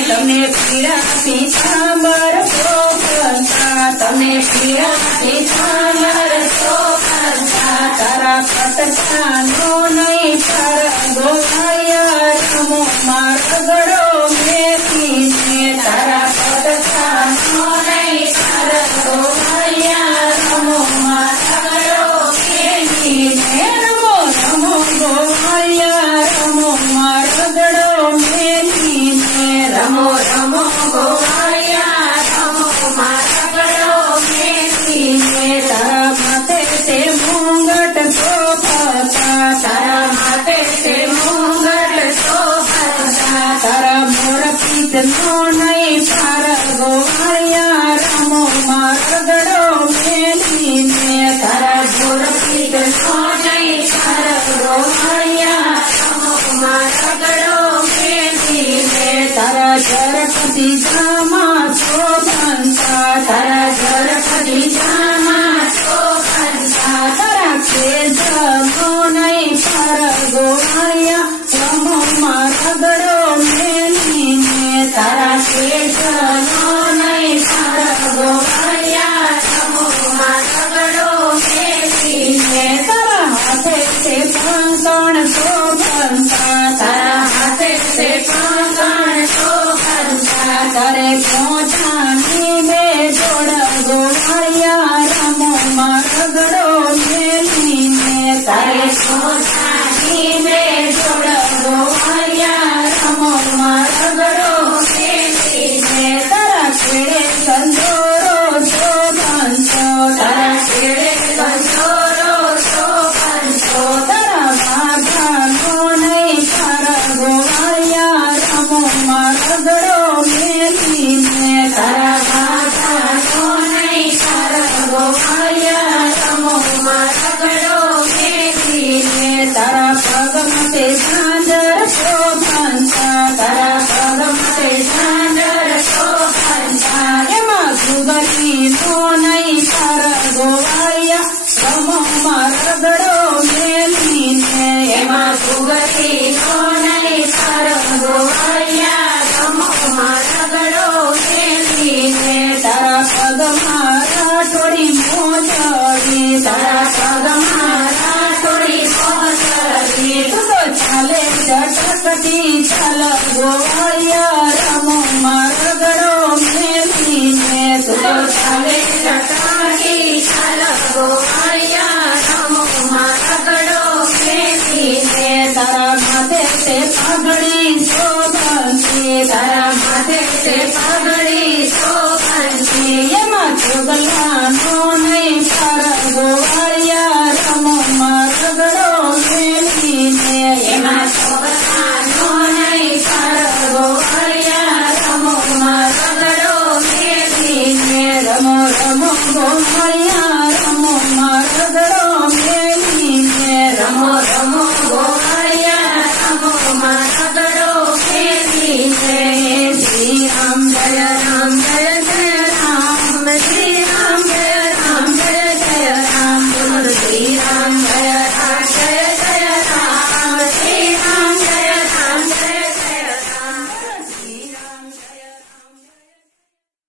તમે પીળા પીતાંબર કરતા તમે પીળા તો કરતા તારા પટકાનો નહીં પર પીત નો તારે પહોંચાની બે જોડ ગોવાળિયા રમો મારગડો મેલીને તારે પહોંચાની બે જોડ મારગડો મેલીને તારા વાઘાનો નહીં પર ગોવાળિયા રમો મારગડો મેલીને તારા પગમાં તે ઝાંઝર શોભંતા તારા પગમાં તે ઝાંઝર શોભંતા એમાં સુગરી નો નહીં પર ગોવાળિયા રમો મારગડો મેલીને એમાં સુગરી નો નહીં પર ચટકટી ચાલ ગોવાળિયા રમો મારગડો મેલીને તું તો ચાલે ચટકટી ચાલ ગોવાળિયા રમો મારગડો મેલીને તારા માથે તે પાઘડી શોભંતી તારા માથે તે પાઘડી રમો ગોહરિયા રમો મારગડો મેલીને રમો રમો ગોહરિયા રમો મારગડો મેલીને શ્રી રામ જય રામ જય જય રામ. શ્રી